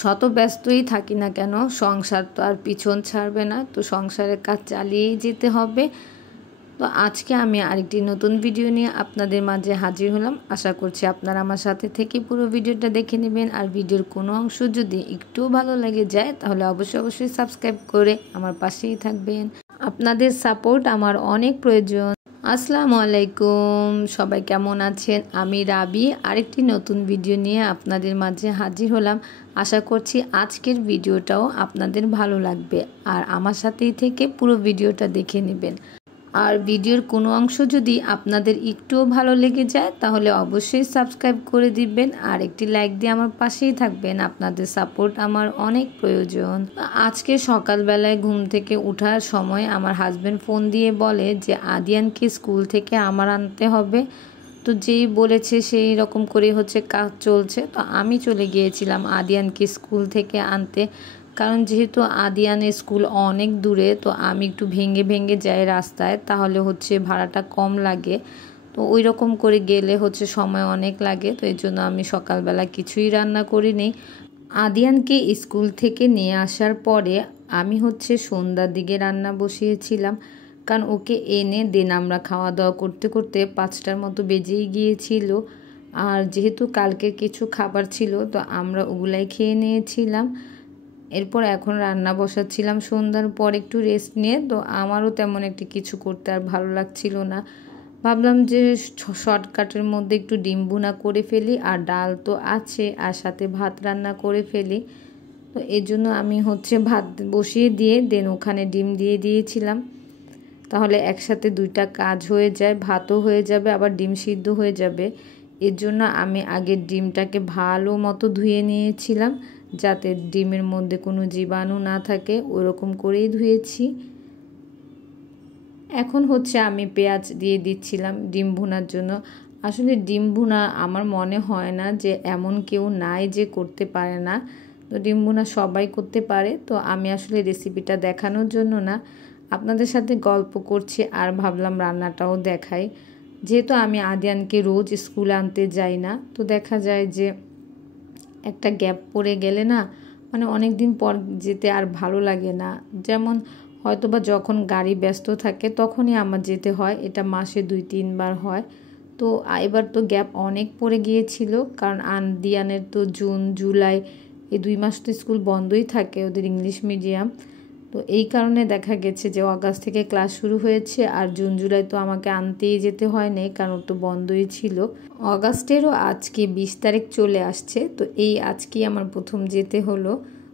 শত ব্যস্তই থাকি না কেন, সংসার তো আর পিছন ছাড়বে না। তো সংসারের কাজ চালিয়েই যেতে হবে। তো আজকে আমি আরেকটি নতুন ভিডিও নিয়ে আপনাদের মাঝে হাজির হলাম। আশা করছি আপনারা আমার সাথে থেকে পুরো ভিডিওটা দেখে নেবেন। আর ভিডিওর কোনো অংশ যদি একটু ভালো লেগে যায় তাহলে অবশ্যই সাবস্ক্রাইব করে আমার পাশেই থাকবেন। আপনাদের সাপোর্ট আমার অনেক প্রয়োজন। আসসালামু আলাইকুম, সবাই কেমন আছেন? আমি রাবি আরেকটি নতুন ভিডিও নিয়ে আপনাদের মাঝে হাজির হলাম। আশা করছি আজকের ভিডিওটাও আপনাদের ভালো লাগবে আর আমার সাথেই থেকে পুরো ভিডিওটা দেখে নেবেন। আর ভিডিওর কোনো অংশ যদি আপনাদের একটুও ভালো লেগে যায় তাহলে অবশ্যই সাবস্ক্রাইব করে দিবেন আর একটি লাইক দিয়ে আমার পাশেই থাকবেন। আপনাদের সাপোর্ট আমার অনেক প্রয়োজন। আজকে সকালবেলায় ঘুম থেকে ওঠার সময় আমার হাজব্যান্ড ফোন দিয়ে বলে যে আদিয়ানকে স্কুল থেকে আমার আনতে হবে। তো যেই বলেছে সেই রকম করে কাজ চলছে। তো আমি চলে গিয়েছিলাম আদিয়ানকে স্কুল থেকে আনতে, কারণ যেহেতু আদিয়ানের স্কুল অনেক দূরে, তো আমি একটু ভেঙে যাই রাস্তায়, তাহলে ভাড়াটা কম লাগে। তো ওই রকম করে গেলে সময় অনেক লাগে। তো এই জন্য আমি সকালবেলা কিছুই রান্না করিনি। আদিয়ানকে স্কুল থেকে নিয়ে আসার পরে আমি সন্ধ্যার দিকে রান্না বসিয়েছিলাম, কারণ ওকে এনে দেন আমরা খাওয়া দাওয়া করতে করতে 5টার মতো বেজেই গিয়েছিল। আর যেহেতু কালকে কিছু খাবার ছিল তো আমরা ওগুলাই খেয়ে নিয়েছিলাম। এরপর এখন রান্না বসাচ্ছিলাম সন্ধ্যার পর একটু রেস্ট নিয়ে। তো আমারও তেমন একটা কিছু করতে আর ভালো লাগছিল না। ভাবলাম যে শর্টকাটের মধ্যে একটু ডিম ভুনা করে ফেলি, আর ডাল তো আছে, আর সাথে ভাত রান্না করে ফেলি। তো এই জন্য আমি ভাত বসিয়ে দিয়ে দেন ওখানে ডিম দিয়ে দিয়েছিলাম। তাহলে একসাথে দুইটা কাজ হয়ে যায়, ভাতও হয়ে যাবে আবার ডিম সিদ্ধ হয়ে যাবে। এর জন্য আমি আগে ডিমটাকে ভালো মতো ধুয়ে নিয়েছিলাম, যাতে ডিমের মধ্যে কোনো জীবাণু না থাকে, ওরকম করেই ধুয়েছি। এখন আমি পেঁয়াজ দিয়ে দিচ্ছিলাম ডিম ভুনার জন্য। আসলে ডিম ভুনা আমার মনে হয় না যে এমন কেউ নাই যে করতে পারে না। তো ডিম ভুনা সবাই করতে পারে। তো আমি আসলে রেসিপিটা দেখানোর জন্য না, আপনাদের সাথে গল্প করছি আর ভাবলাম রান্নাটাও দেখাই। যেহেতু আমি আদিয়ানকে রোজ স্কুলে আনতে যাই না, তো দেখা যায় যে একটা গ্যাপ পড়ে গেলে না, মানে অনেক দিন পর যেতে আর ভালো লাগে না। যেমন হয়তোবা যখন গাড়ি ব্যস্ত থাকে তখনই আমার যেতে হয়, এটা মাসে 2-3 বার হয়। তো এবার তো গ্যাপ অনেক পড়ে গিয়েছিল, কারণ আদিয়ানের তো জুন জুলাই এই 2 মাস তো স্কুল বন্ধই থাকে, ওদের ইংলিশ মিডিয়াম। তো এই কারণে দেখা গেছে যে আগস্ট থেকে ক্লাস শুরু হয়েছে, আর জুন জুলাই তো আমাকে আনতেই যেতে হয় নাই, কারণ তো বন্ধই ছিল। আগস্টেরও আজকে 20 তারিখ চলে আসছে, তো এই আজকেই আমার প্রথম যেতে হলো।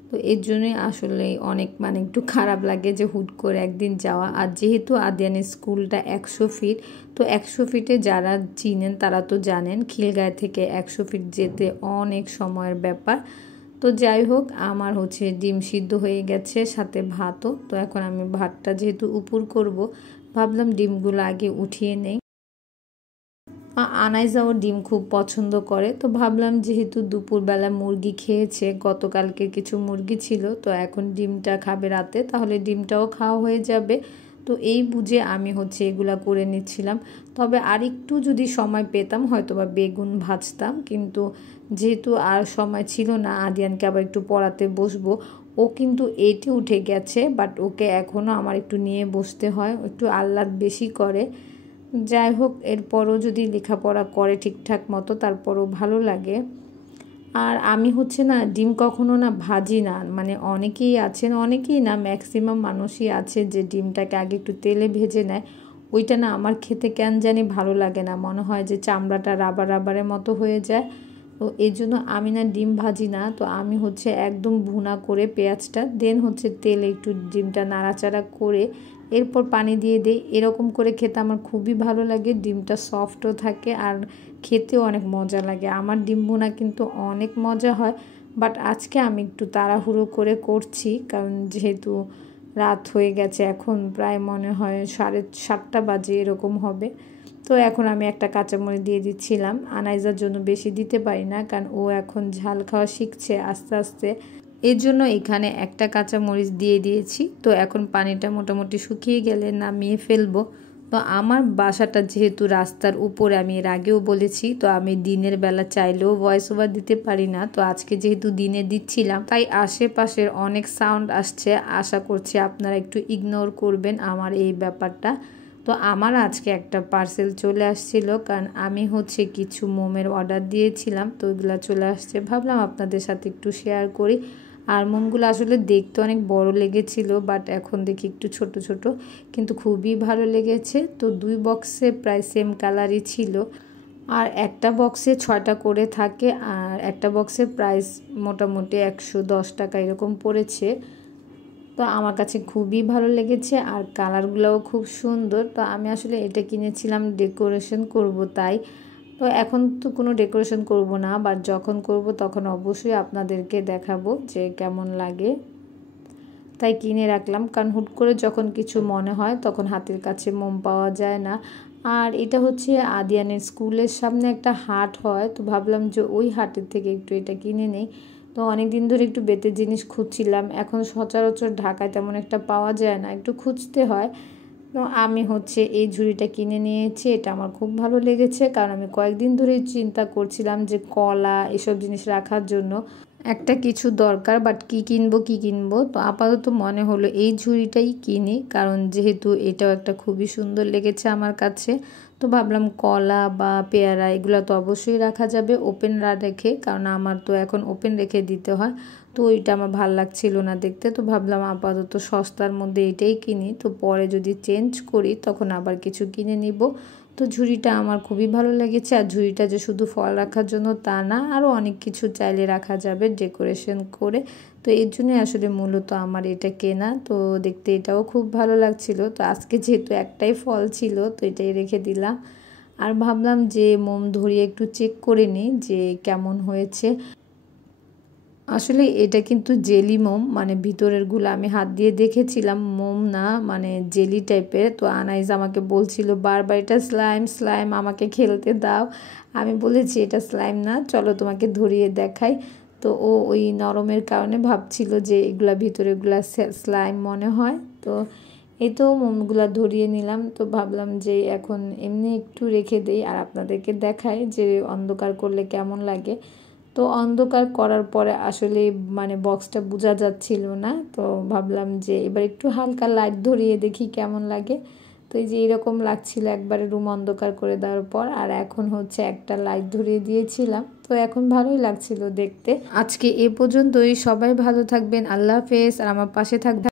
তো এর জন্যই আসলে অনেক একটু খারাপ লাগে যে হুট করে একদিন যাওয়া। আর যেহেতু আদিয়ানের স্কুলটা 100 ফিট, তো 100 ফিটে যারা চিনেন তারা তো জানেন খিলগাঁও থেকে 100 ফিট যেতে অনেক সময়ের ব্যাপার। তো যাই হোক, আমার ডিম সিদ্ধ হয়ে গেছে, সাথে ভাতও। তো এখন আমি ভাতটা যেহেতু উপর করব, ভাবলাম ডিমগুলো আগে উঠিয়ে নেই। আনাইজাও ডিম খুব পছন্দ করে, তো ভাবলাম যেহেতু দুপুরবেলা মুরগি খেয়েছে, গতকালকে কিছু মুরগি ছিল, তো এখন ডিমটা খাবে রাতে, তাহলে ডিমটাও খাওয়া হয়ে যাবে। তো এই বুঝে আমি এগুলা করে নিচ্ছিলাম। তবে আর একটু যদি সময় পেতাম হয়তোবা বেগুন ভাজতাম, কিন্তু যেহেতু আর সময় ছিল না, আদিয়ানকে আবার একটু পড়াতে বসবো। ও কিন্তু 8-এ উঠে গেছে, বাট ওকে এখনও আমার একটু নিয়ে বসতে হয়, একটু আহ্লাদ বেশি করে। যাই হোক, এরপরও যদি লেখাপড়া করে ঠিকঠাক মতো তারপরও ভালো লাগে। আর আমি না ডিম কখনো না ভাজি না, মানে অনেকেই আছেন, অনেকেই না ম্যাক্সিমাম মানুষই আছে যে ডিমটাকে আগে একটু তেলে ভেজে নেয়। ওইটা না আমার খেতে কেন জানি ভালো লাগে না, মনে হয় যে চামড়াটা রাবারের মতো হয়ে যায়। তো এই জন্য আমি না ডিম ভাজি না। তো আমি একদম ভুনা করে পেঁয়াজটা দেন তেলে একটু ডিমটা নাড়াচাড়া করে এরপর পানি দিয়ে দিই। এরকম করে খেতে আমার খুবই ভালো লাগে, ডিমটা সফটও থাকে আর খেতেও অনেক মজা লাগে। আমার ডিম ভুনা কিন্তু অনেক মজা হয়, বাট আজকে আমি একটু তাড়াহুড়ো করে করছি, কারণ যেহেতু রাত হয়ে গেছে, এখন প্রায় মনে হয় 7:30 বাজে এরকম হবে। তো এখন আমি একটা কাঁচামরিচ দিয়ে দিচ্ছিলাম। আনাইজার জন্য বেশি দিতে পারি না, কারণ ও এখন ঝাল খাওয়া শিখছে আস্তে আস্তে, এর জন্য এখানে একটা কাঁচামরিচ দিয়ে দিয়েছি। তো এখন পানিটা মোটামুটি শুকিয়ে গেলে নামিয়ে ফেলবো। তো আমার বাসাটা যেহেতু রাস্তার উপরে, আমি এর আগেও বলেছি, তো আমি দিনের বেলা চাইলেও ভয়েস ওভার দিতে পারি না। তো আজকে যেহেতু দিনে দিচ্ছিলাম, তাই আশেপাশের অনেক সাউন্ড আসছে। আশা করছি আপনারা একটু ইগনোর করবেন আমার এই ব্যাপারটা। তো আমার আজকে একটা পার্সেল চলে আসছিল, কারণ আমি কিছু মোমের অর্ডার দিয়েছিলাম, তো ওইগুলো চলে আসছে। ভাবলাম আপনাদের সাথে একটু শেয়ার করি। আর মোমগুলো আসলে দেখতে অনেক বড় লেগেছিল, বাট এখন দেখি একটু ছোট ছোট, কিন্তু খুবই ভালো লেগেছে। তো 2 বক্সে প্রায় সেম কালারই ছিল, আর একটা বক্সে 6টা করে থাকে, আর একটা বক্সের প্রাইস মোটামুটি 110 টাকা এরকম পড়েছে। তো আমার কাছে খুবই ভালো লেগেছে, আর কালারগুলোও খুব সুন্দর। তো আমি আসলে এটা কিনেছিলাম ডেকোরেশন করব তাই। তো এখন তো কোনো ডেকোরেশন করব না, বাট যখন করব তখন অবশ্যই আপনাদেরকে দেখাবো যে কেমন লাগে। তাই কিনে রাখলাম, কারণ হুট করে যখন কিছু মনে হয় তখন হাতের কাছে মোম পাওয়া যায় না। আর এটা আদিয়ানের স্কুলের সামনে একটা হাট হয়, তো ভাবলাম যে ওই হাটের থেকে একটু এটা কিনে নেই। তো অনেক দিন ধরে একটু বেতের জিনিস খুঁজছিলাম, এখন সচরাচর ঢাকায় তেমন একটা পাওয়া যায় না, একটু খুঁজতে হয়। তো আমি এই ঝুড়িটা কিনে নিয়েছি। এটা আমার খুব ভালো লেগেছে, কারণ আমি কয়েকদিন ধরেই চিন্তা করছিলাম যে কলা এসব জিনিস রাখার জন্য একটা কিছু দরকার, বাট কি কিনবো। তো আপাতত মনে হলো এই ঝুড়িটাই কিনি, কারণ যেহেতু এটাও একটা খুবই সুন্দর লেগেছে আমার কাছে। তো ভাবলাম কলা বা পেয়ারা এগুলো তো অবশ্যই রাখা যাবে ওপেন রেখে, কারণ আমার তো এখন ওপেন রেখে দিতে হয়। তো ওইটা আমার ভাল লাগছিল না দেখতে। তো ভাবলাম আপাতত সস্তার মধ্যে এটাই কিনি, তো পরে যদি চেঞ্জ করি তখন আবার কিছু কিনে নিব। তো ঝুড়িটা আমার খুবই ভালো লেগেছে। আর ঝুড়িটা যে শুধু ফল রাখার জন্য তা না, আরও অনেক কিছু চাইলে রাখা যাবে ডেকোরেশন করে। তো এর জন্যই আসলে মূলত আমার এটা কেনা। তো দেখতে এটাও খুব ভালো লাগছিল। তো আজকে যেহেতু একটাই ফল ছিল, তো এটাই রেখে দিলাম। আর ভাবলাম যে মোম ধরিয়ে একটু চেক করে নিই যে কেমন হয়েছে। আসলে এটা কিন্তু জেলি মোম, মানে ভিতরেরগুলো আমি হাত দিয়ে দেখেছিলাম, মোম না, মানে জেলি টাইপের। তো আনাইজ আমাকে বলছিল বারবার এটা স্লাইম স্লাইম, আমাকে খেলতে দাও। আমি বলেছি এটা স্লাইম না, চলো তোমাকে ধরিয়ে দেখাই। তো ও ওই নরমের কারণে ভাবছিল যে এগুলা ভিতরেগুলা স্লাইম মনে হয়। তো এই তো মোমগুলা ধরিয়ে নিলাম। তো ভাবলাম যে এখন এমনি একটু রেখে দেই আর আপনাদেরকে দেখাই যে অন্ধকার করলে কেমন লাগে। তো অন্ধকার করার পরে আসলে মানে বক্সটা বোঝা যাচ্ছিল না। তো ভাবলাম যে এবার একটু হালকা লাইট ধরিয়ে দেখি কেমন লাগে। তো এই যে এরকম লাগছিল একবারে রুম অন্ধকার করে দেওয়ার পর। আর এখন একটা লাইট ধরিয়ে দিয়েছিলাম, তো এখন ভালোই লাগছিল দেখতে। আজকে এ পর্যন্তই, সবাই ভালো থাকবেন, আল্লাহ হাফেজ। আর আমার পাশে থাকবেন।